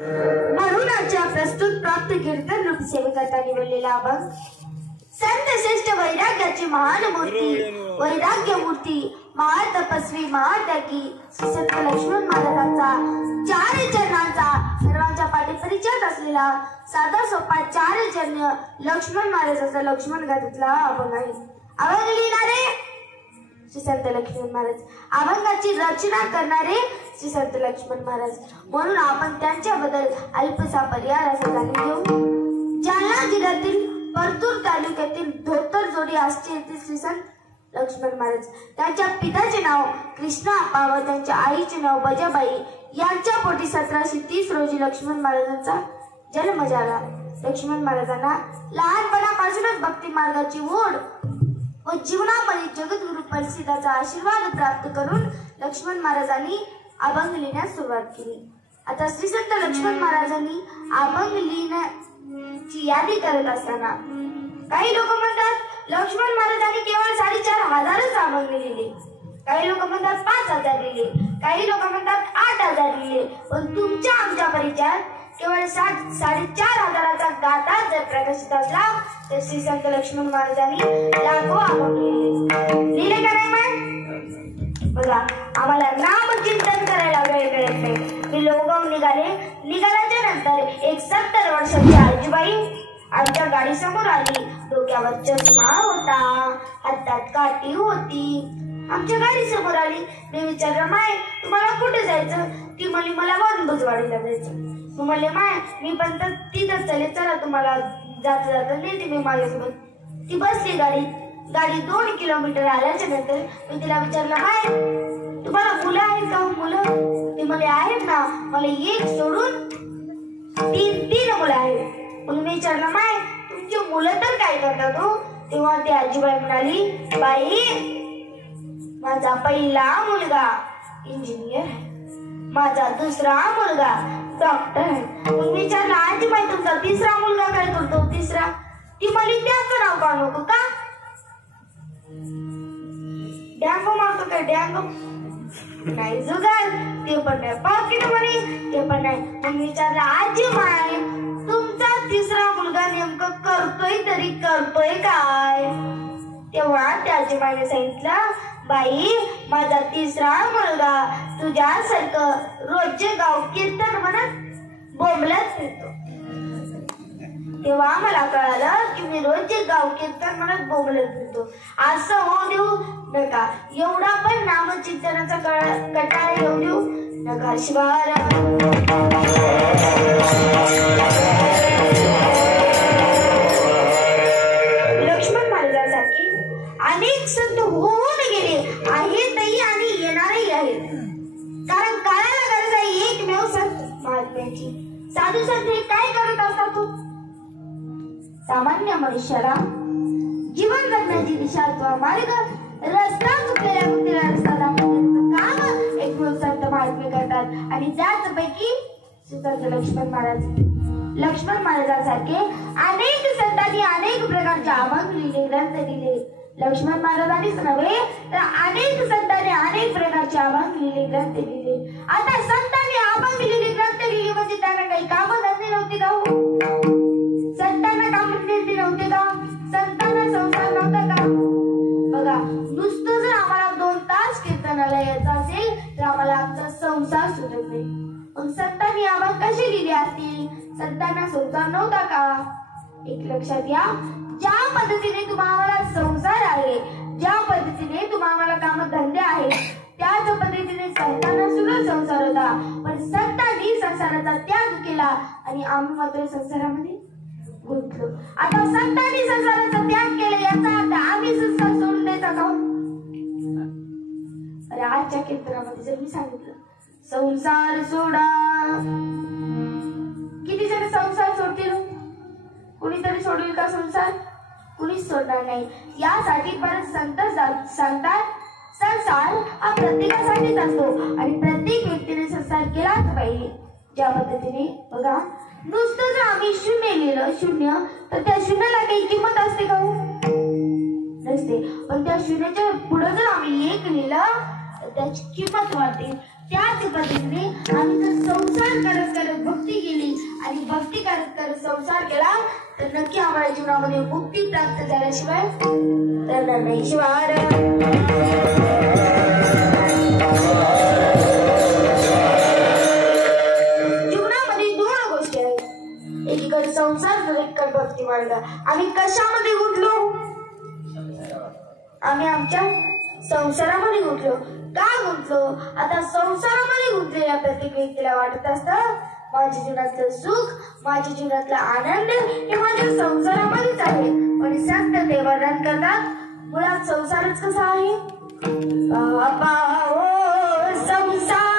म्हणून आजच्या प्रस्तुत प्राप्त कीर्तन रूप सेवकाचा निवडलेला अभंग संत श्रेष्ठ वैराग्याची महान मूर्ती वैराग्य मूर्ती महातपस्वी महात्यागी श्री संत लक्ष्मण महाराजांचा चार चरणांचा सर्वांच्या पाठी परिचय असलेला साधा सोपा चार चरण लक्ष्मण महाराजांचा लक्ष्मण गाथेतला अभंग आहे. अभंग लिहिणारे श्री संत लक्ष्मण महाराज, अभंगाची रचना करणारे श्री संत लक्ष्मण महाराज. म्हणून आपण त्यांच्याबद्दल अल्पसा पर्याय असा जाणून घेऊ. जालना जिल्ह्यातील परतूर तालुक्यातील धोतर जोडी आष्टी येथील श्री संत लक्ष्मण महाराज. त्यांच्या पिताचे नाव कृष्णा आप्पा व त्यांच्या आईचे नाव बजाबाई यांच्या पोटी 1730 रोजी लक्ष्मण महाराजांचा जन्म झाला. लक्ष्मण महाराजांना लहानपणापासूनच भक्ती मार्गाची ओढ व जीवनामध्ये जगद्गुरु परिषदाचा आशीर्वाद प्राप्त करून लक्ष्मण महाराजांनी अभंग लिहिण्यास सुरुवात केली. आता श्री संत लक्ष्मण महाराजांनी अभंग लिहिण्याची यादी करत असताना काही लोक म्हणतात लक्ष्मण महाराजांनी केवळ 4500 अभंग लिहिले, काही लोक म्हणतात 5000 लिहिले, काही लोक म्हणतात 8000 लिहिले. पण तुमच्या आमच्या परिचयात केवळ 4500चा गाथा जर प्रकाशित असला तर श्री संत लक्ष्मण महाराजांनी लाखो अभंग लिहिले का नाही? मग बघा, आम्हाला नामचिंतन करायला वेळ मिळत नाही. मी लोगाव निघाल्याच्या नंतर एक 70 वर्षाची आजीबाई आमच्या गाडी समोर आली. डोक्यावर चष्मा होता, हातात काठी होती. आमच्या गाडी समोर आली. मी विचारलं, माय तुम्हाला कुठे जायचं? ती म्हणली मला वनभुजवाडीला जायचं. मी म्हणले, माय मी पण तर तिथंच चालेल, चला तुम्हाला जाता जाता नेते मी माझ्यासोबत. ती बसली गाडी 2 किलोमीटर आल्याच्या नंतर मी तिला विचारलं, माय तुम्हाला मुलं आहेत का? मुलं? ती म्हणले आहेत ना, मला एक सोडून 3 मुलं आहेत. म्हणून मी विचारलं, माय तुमची मुलं तर काय करतात हो? तेव्हा ती आजीबाई म्हणाली, बाई माझा पहिला मुलगा इंजिनियर, माझा दुसरा मुलगा डॉक्टर. मग विचारला, आजीबाई तुमचा तिसरा मुलगा काय करतो? तिसरा? ती म्हणली, त्याचं नाव का नको का? डॅंगो मारतो काय? डॅंगो नाही, जुगार ते पण नाही, पॉकेट मनी ते पण नाही. मग विचारला, आजीबाई तुमचा तिसरा मुलगा नेमकं करतोय तरी करतोय काय? तेव्हा त्या आजीबाईने सांगितलं, बाई माझा तिसरा मुलगा तुझ्यासारखं रोजचे गाव कीर्तन म्हणत बोंबलत फिरतो. तेव्हा मला कळालं की मी रोजचे गाव कीर्तन म्हणत बोंबलत फिरतो. असं होऊ देऊ नका, एवढा पण नामचिंतनाचा कटाळा येऊ देऊ नका. शिवाय लक्ष्मण महाराजांसारखी अनेक संत होऊन गेले आहेतही आणि येणारही आहेत. कारण काळाला गरज आहे एकमेव संत महात्म्याची. साधू संत हे काय करत असतात? सामान्य मनुष्याला जीवन जगण्याची दिशा अथवा मार्ग रस्ता चुकलेल्या व्यक्तीला रस्ता दाखवण्याचं काम एकमेव संत महात्मे करतात. आणि त्याचपैकी संत लक्ष्मण महाराजांसारखे अनेक संतांनी अनेक प्रकारचे अभंग लिहिले, ग्रंथ लिहिले. लक्ष्मण महाराजांनीच नव्हे तर अनेक संतांनी अनेक प्रकारचे अभंग लिहिले, ग्रंथ लिहिले. आता संतांनी अभंग लिहिले, ग्रंथ लिहिले म्हणजे त्यांना काही कामधंदे नव्हते का? संतांना कामधंदे नव्हते का? संतांना संसार नव्हता का? बघा, नुसतं जर आम्हाला 2 तास कीर्तनाला यायचं असेल तर आम्हाला आमचा संसार सुटत नाही. मग संतांनी अभंग कसे लिहिले असतील? संतांना संसार नव्हता का? एक लक्षात घ्या, ज्या पद्धतीने तुम्हाला संसार आहे, ज्या पद्धतीने तुम्हाला कामधंदे आहेत, त्याच पद्धतीने संतांना सुद्धा संसार होता. पण संतांनी संसाराचा त्याग केला आणि आम्ही मात्र संसारामध्ये गुंतलो. आता संतांनी संसाराचा त्याग केला याचा अर्थ आम्ही संसार सोडून द्यायचा का? अरे आजच्या कीर्तनामध्ये जर मी सांगितलं संसार सोडा, किती जण संसार सोडतील? कुणीतरी सोडेल का संसार? कुणीच सोडणार नाही. यासाठी परत संत सांगतात संसार हा प्रत्येकासाठीच असतो आणि प्रत्येक व्यक्तीने संसार केलाच पाहिजे. ज्या पद्धतीने बघा, नुसतं जर आम्ही 0 लिहिलं, 0, तर त्या 0ला काही किंमत असते का? नसते. पण त्या 0च्या पुढे जर आम्ही 1 लिहिलं तर त्याची किंमत वाढते. त्याच पद्धतीने आम्ही जर संसार करत करत भक्ती केली तर नक्की आम्हाला जीवनामध्ये मुक्ती प्राप्त झाल्याशिवाय तर नाही. शिवाय जीवनामध्ये दोन गोष्टी आहेत, एकीकडे संसार तर एकीकडे भक्ती मार्ग. आम्ही कशामध्ये गुंतलो? आम्ही आमच्या संसारामध्ये गुंतलो. का गुंतलो? आता संसारामध्ये गुंतलेल्या प्रत्येक व्यक्तीला वाटत असतं माझ्या जीवनातलं सुख, माझ्या जीवनातला आनंद हे माझ्या संसारामध्येच आहे. पण संत ते वर्णन करतात मुळात संसारच कसा आहे. बाबा ओ संसार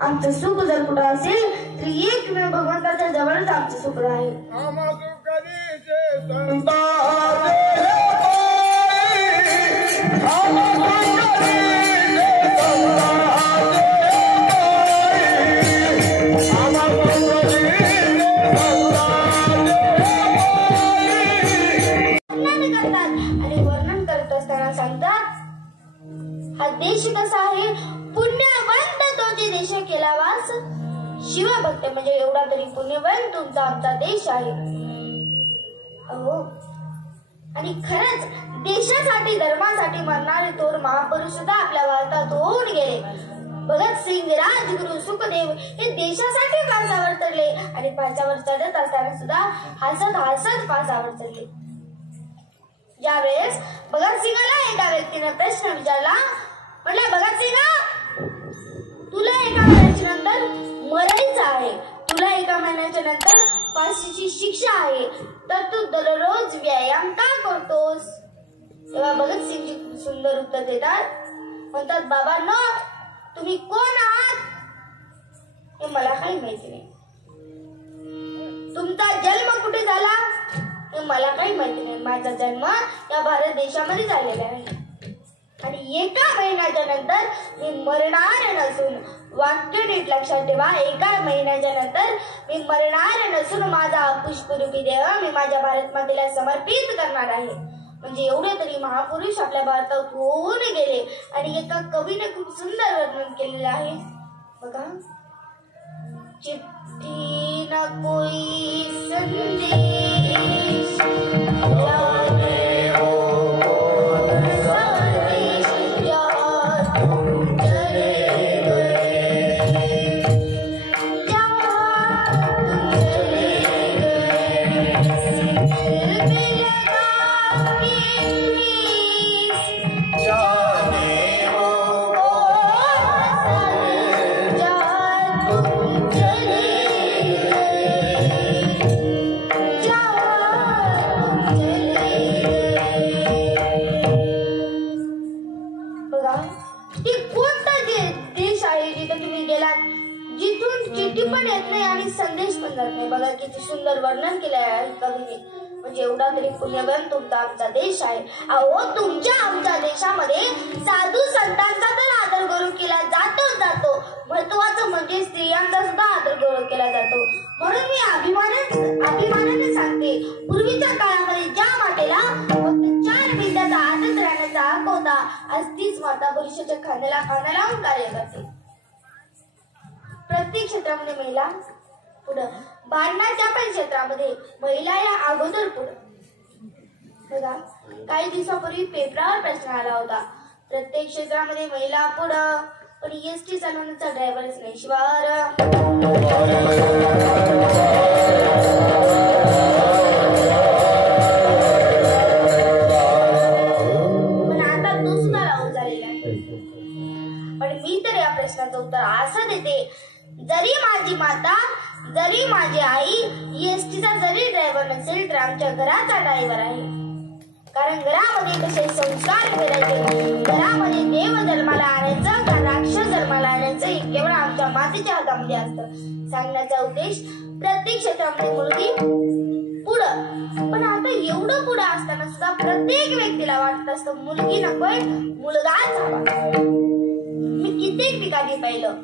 आमचं सुख जर कुठं असेल तर एकमेव भगवंताच्या जवळच आमचं सुख आहे. आणि वर्णन करत असताना सांगतात हा देश कसा आहे. पुण्यवंत तोची देश केला वास, शिवभक्त म्हणजे एवढा तरी पुण्यवंत तुमचा आमचा देश आहे. अहो आणि खरंच देशासाठी धर्मासाठी मरणारे थोर महापुरुष सुद्धा आपल्या भारतात होऊन गेले. भगतसिंग, राजगुरू, सुखदेव हे देशासाठी फासावर चढले आणि फासावर चढत असताना सुद्धा हसत हसत फासावर चढले. ज्यावेळेस भगतसिंगाला एका व्यक्तीने प्रश्न विचारला, म्हटलं भगतसिंगा तुला एका महिन्याच्या नंतर मरायचं आहे, तुला एका महिन्याच्या नंतर फाशीची शिक्षा आहे, तर तू दररोज व्यायाम का करतोस? तेव्हा भगतसिंग सुंदर उत्तर देतात, म्हणतात बाबांनो तुम्ही कोण आहात हे मला काही माहिती नाही, तुमचा जन्म कुठे झाला हे मला काही माहिती नाही, माझा जन्म या भारत देशामध्ये झालेला आहे आणि एका महिन्याच्या नंतर मी मरणार नसून, वाक्य नीट लक्षात ठेवा, एका महिन्याच्या नंतर मी मरणार नसून माझा पुष्परूपी देह मी माझ्या भारत मातेला समर्पित करणार आहे. म्हणजे एवढे तरी महापुरुष आपल्या भारतात होऊन गेले आणि एका कवीने खूप सुंदर वर्णन केलेले आहे बघा. चिट्ठी न कोई संदेश जाने हो संदेश जहाँ तुम चले गए, जहाँ तुम चले गए, दिल में लगा के जाने हो जहाँ तुम चले चिठ्ठी पण येत नाही आणि संदेश पण जात नाही. बघा किती सुंदर वर्णन केलं आहे कवीने. म्हणजे एवढा तरी पुण्यवान तुमचा आमचा देश आहे. अहो तुमच्या आमच्या देशामध्ये साधू संतांचा तर आदर गौरव केला जातो. महत्वाचं म्हणजे स्त्रियांचा सुद्धा आदर गौरव केला जातो. म्हणून मी अभिमानाने सांगते, पूर्वीच्या काळामध्ये ज्या मातेला फक्त 4 मिनिटाचा आदर राहण्याचा हक्क होता, आज तीच माता पुरुषाच्या खांद्याला खांदा लावून कार्य करते. प्रत्येक क्षेत्रामध्ये महिला पुढं, भांडणाच्या पण क्षेत्रामध्ये महिला या अगोदर पुढं. बघा काही दिवसापूर्वी पेपरावर प्रश्न आला होता, प्रत्येक क्षेत्रामध्ये महिला पुढं पण एसटी चालवण्याचा ड्रायव्हरच नाही. शिवार पण आता तो सुद्धा लावून झालेला आहे. पण मी तर या प्रश्नाचं उत्तर असं देते, जरी माझी माता जरी माझी आई एसटीचा जरी ड्रायव्हर नसेल तर आमच्या घराचा ड्रायव्हर आहे. कारण घरामध्ये कसे संस्कार करायचे, घरामध्ये देव जन्माला आणायचं का राक्षस जन्माला आणायचं हे केवळ आमच्या मातेच्या हातामध्ये असतं. सांगण्याचा उद्देश प्रत्येक क्षेत्रामध्ये मुलगी पुढं. पण आता एवढं पुढं असताना सुद्धा प्रत्येक व्यक्तीला वाटत असतं मुलगी नकोय, मुलगाच हवा. मी कित्येक ठिकाणी पाहिलं,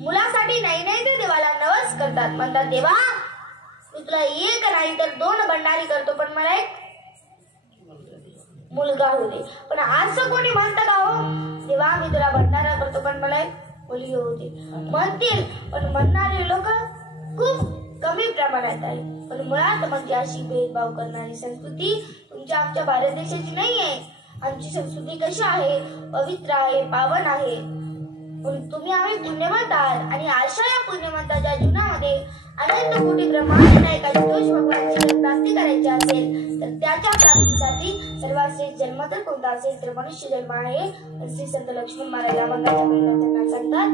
मुलासाठी नाही ते देवाला नवस करतात. म्हणतात देवा मी तुला एक नाही तर 2 भंडारी करतो पण मला एक मुलगा होऊ दे. पण असं कोणी म्हणतं का हो, देवा मी तुला भंडारा करतो पण मला एक मुलगी होऊ दे म्हणतील. पण म्हणणारे लोक खूप कमी प्रमाणात आहे. पण मुळात म्हणजे अशी भेदभाव करणारी संस्कृती तुमच्या आमच्या भारत देशाची नाही आहे. आमची संस्कृती कशी आहे, पवित्र आहे, पावन आहे. तुम्ही आम्ही पुण्यवंत आहात आणि अशा या पुण्यवंताच्या जीवनामध्ये अनंत कोटी ब्रह्मांड नायकाची दोष भगवानची प्राप्ती करायची असेल तर त्याच्या प्राप्तीसाठी सर्वात श्रेष्ठ जन्म तर कोणता असेल तर मनुष्य जन्म आहे. श्री संत लक्ष्मण महाराज या मंगलाच्या पहिल्या चरणात सांगतात.